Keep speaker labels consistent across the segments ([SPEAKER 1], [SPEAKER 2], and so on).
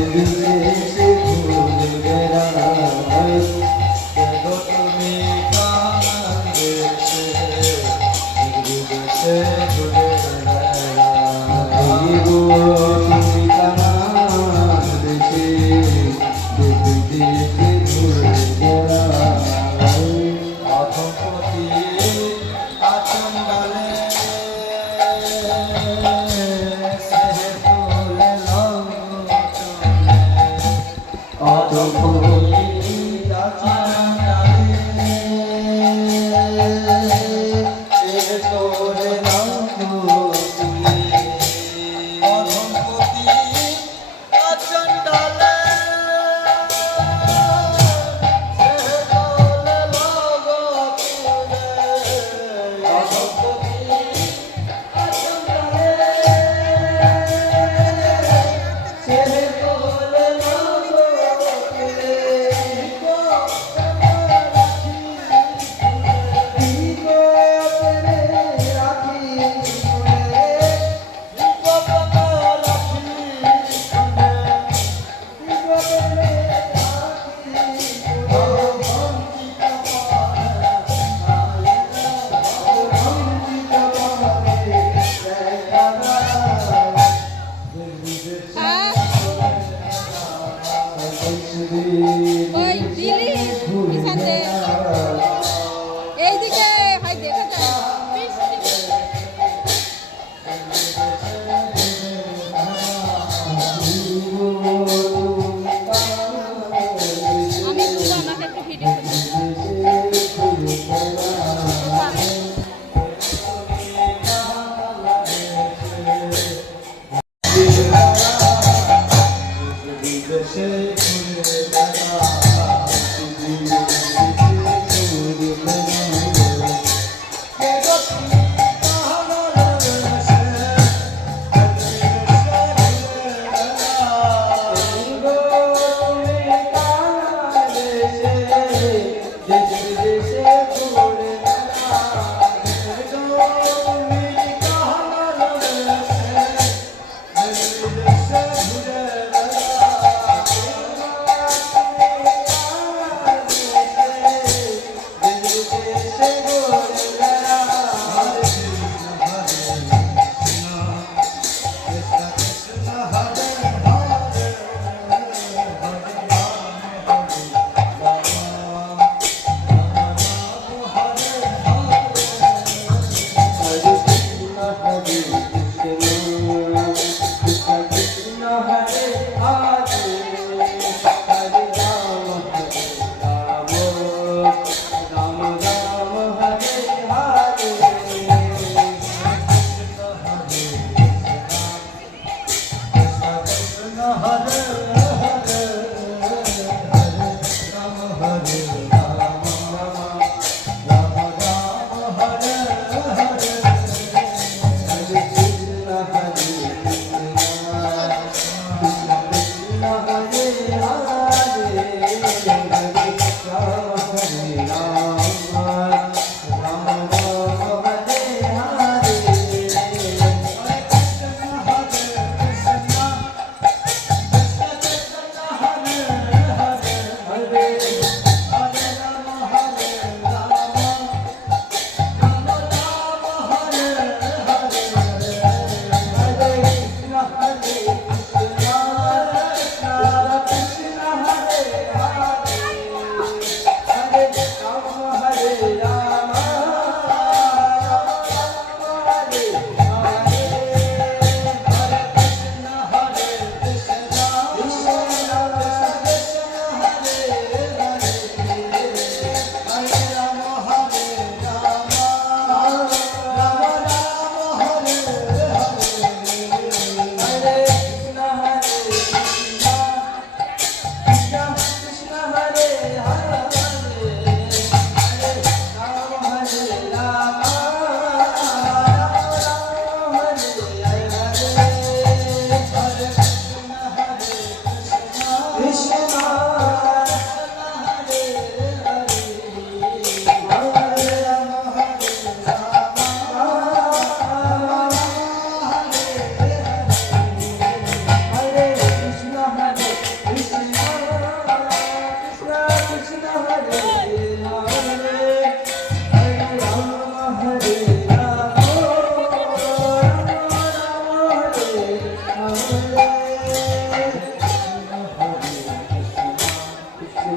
[SPEAKER 1] Hallelujah.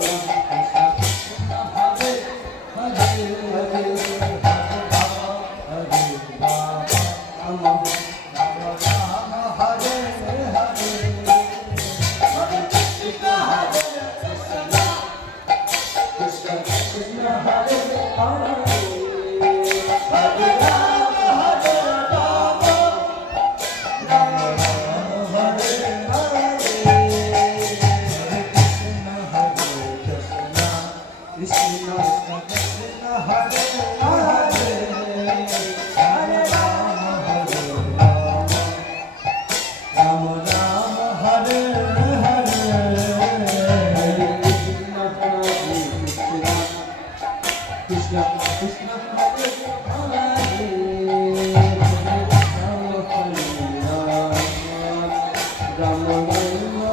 [SPEAKER 1] Hare Hare Ramana